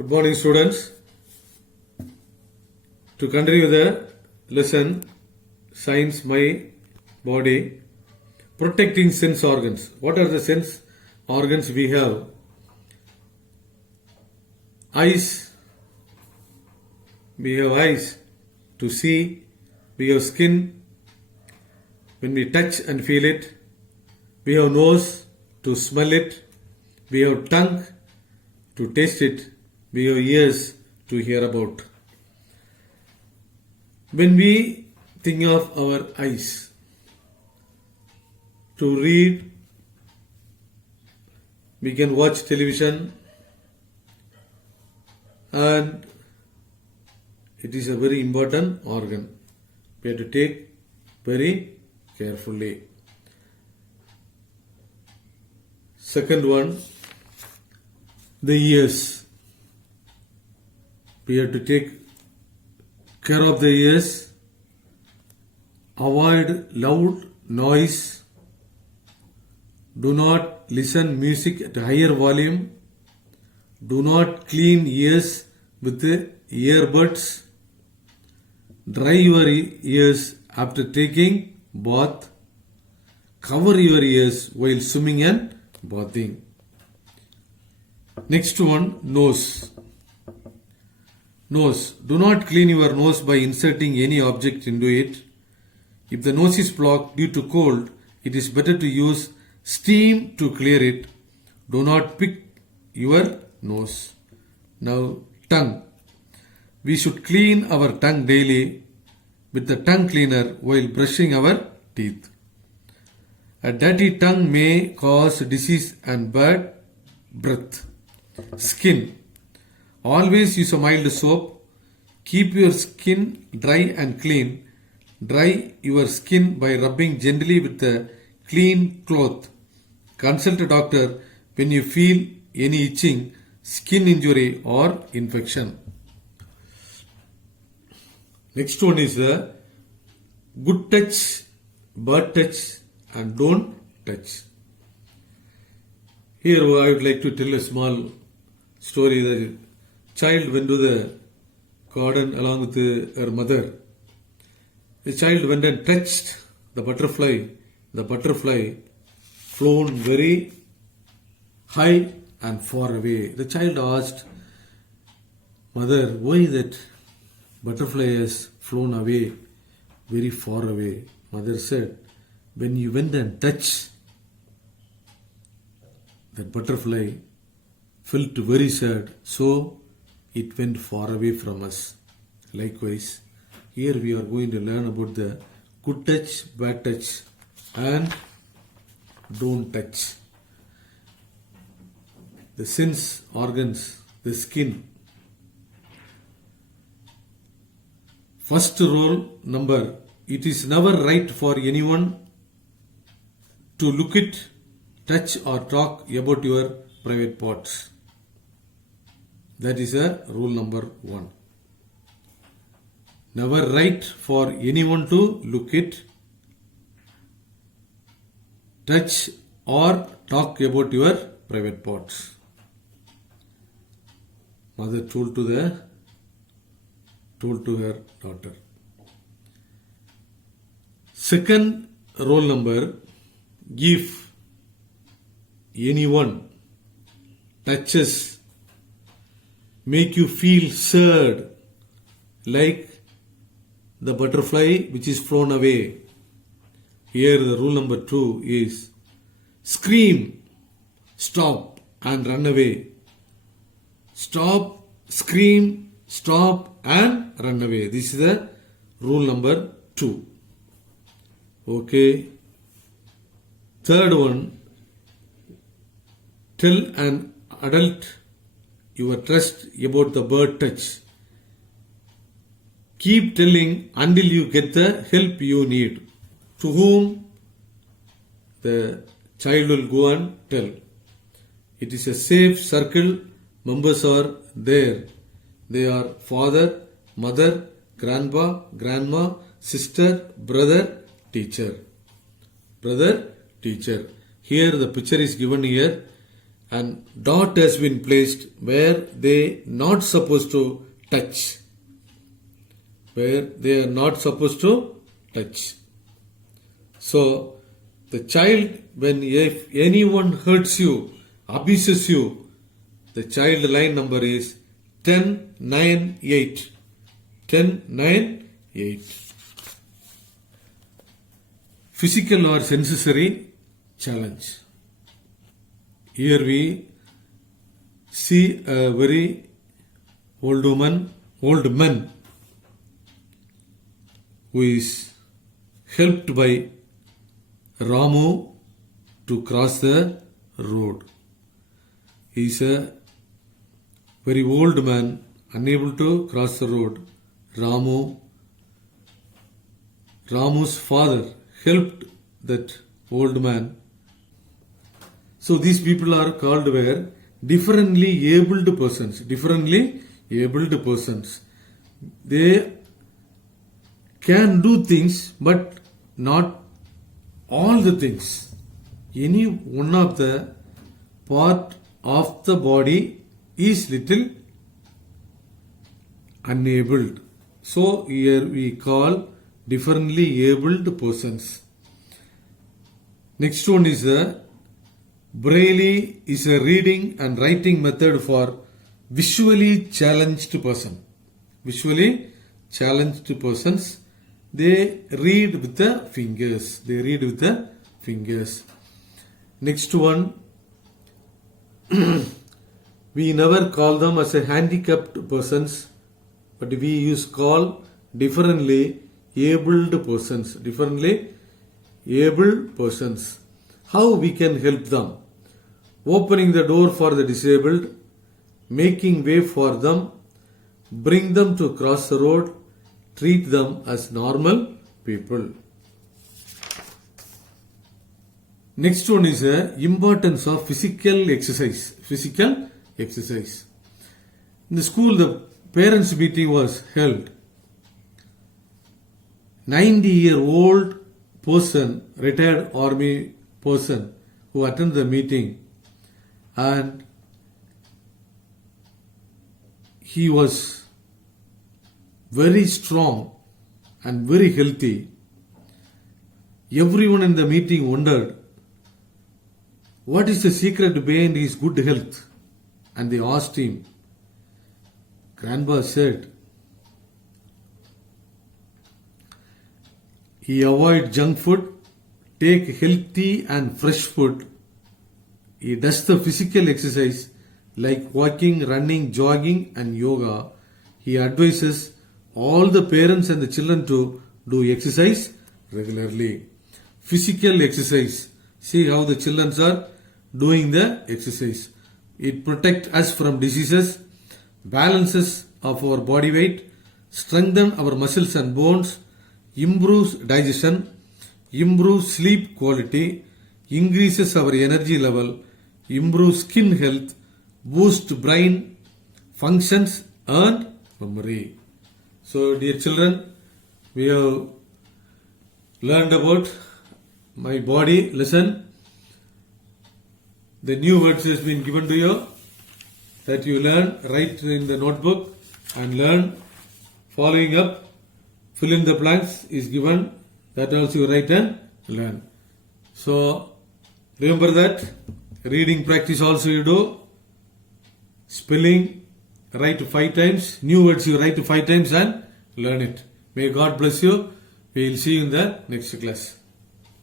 Good morning, students. To continue the lesson, Science My Body, protecting sense organs. What are the sense organs we have? Eyes. We have eyes to see. We have skin when we touch and feel it. We have nose to smell it. We have tongue to taste it. We have ears to hear about. When we think of our eyes, to read, we can watch television, and it is a very important organ. We have to take very carefully. Second one, the ears. We have to take care of the ears. Avoid loud noise. Do not listen music at higher volume. Do not clean ears with the earbuds. Dry your ears after taking bath. Cover your ears while swimming and bathing. Next one, nose. Nose. Do not clean your nose by inserting any object into it. If the nose is blocked due to cold, it is better to use steam to clear it. Do not pick your nose. Now, tongue. We should clean our tongue daily with the tongue cleaner while brushing our teeth. A dirty tongue may cause disease and bad breath. Skin. Always use a mild soap. Keep your skin dry and clean. Dry your skin by rubbing gently with a clean cloth. Consult a doctor when you feel any itching, skin injury or infection. Next one is the good touch, bad touch and don't touch. Here I would like to tell a small story. The child went to the garden along with her mother. The child went and touched the butterfly. The butterfly flown very high and far away. The child asked, "Mother, why that butterfly has flown away, very far away?" Mother said, "When you went and touched that butterfly, felt very sad, so it went far away from us." Likewise, here we are going to learn about the good touch, bad touch and don't touch. The sense organs, the skin. First rule number, it is never right for anyone to look at, touch or talk about your private parts. That is a rule number 1. Never right for anyone to look at, touch or talk about your private parts. Mother told to her daughter. Second rule number, if anyone touches, make you feel sad, like the butterfly which is flown away. Here the rule number 2 is scream, stop and run away. Stop, scream, stop and run away. This is the rule number 2. Okay. Third one, tell an adult your trust about the bird touch. Keep telling until you get the help you need. To whom the child will go and tell. It is a safe circle. Members are there. They are father, mother, grandpa, grandma, sister, brother, teacher. Brother, teacher. Here the picture is given here. and dot has been placed where they not supposed to touch. Where they are not supposed to touch. So, the child, if anyone hurts you, abuses you, the child line number is 1098. 1098. Physical or sensory challenge. Here we see a very old man who is helped by Ramu to cross the road. He is a very old man, unable to cross the road. Ramu's father helped that old man. So these people are called where differently abled persons. Differently abled persons. They can do things, but not all the things. Any one of the part of the body is little unabled. So here we call differently abled persons. Next one is a Braille is a reading and writing method for visually challenged person. Visually challenged persons. They read with the fingers. Next one, we never call them as a handicapped persons, but we call differently abled persons. Differently abled persons. How we can help them? Opening the door for the disabled, making way for them, bring them to cross the road, treat them as normal people. Next one is the importance of physical exercise. Physical exercise. In the school, the parents' meeting was held. 90-year-old person, retired army person who attended the meeting, and he was very strong and very healthy. Everyone in the meeting wondered, what is the secret behind his good health? And they asked him. Grandpa said, he avoids junk food, take healthy and fresh food. He does the physical exercise like walking, running, jogging and yoga. He advises all the parents and the children to do exercise regularly. Physical exercise. See how the children are doing the exercise. It protects us from diseases, balances of our body weight, strengthens our muscles and bones, improves digestion, improves sleep quality, increases our energy level, improves skin health, boosts brain functions and memory. So dear children, we have learned about my body lesson. The new words has been given to you that you learn, write in the notebook and learn. Following up, fill in the blanks is given, that also you write and learn. So remember that reading practice also you do. Spelling, write 5 times. New words you write 5 times and learn it. May God bless you. We will see you in the next class.